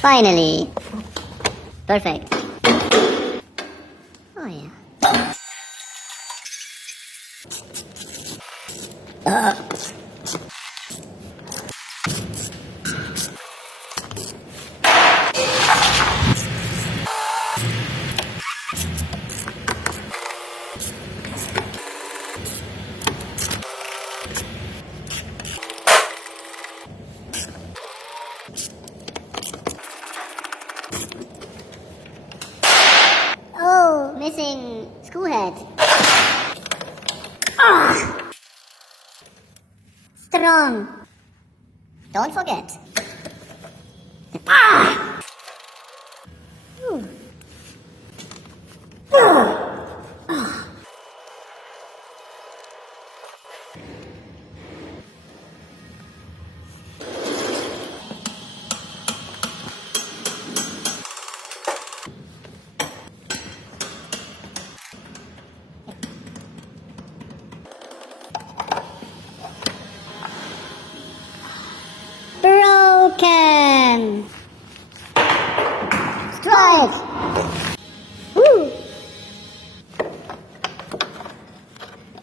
Finally. Perfect. Oh yeah. Oh, missing screw head. Ah! Strong. Don't forget. Ah! Ooh. Broken. Strike. Woo.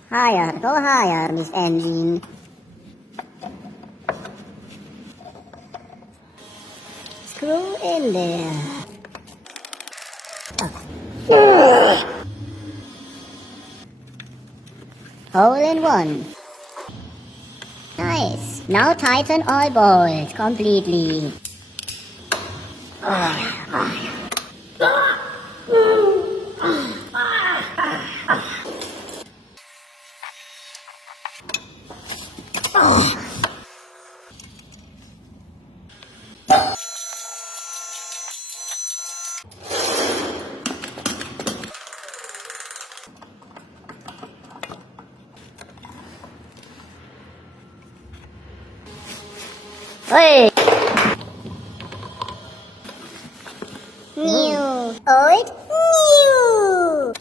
Higher, go higher, Miss Engine. Screw in there. Hole in one. Nice. Now tighten all bolts completely. Hey! New. Old. New.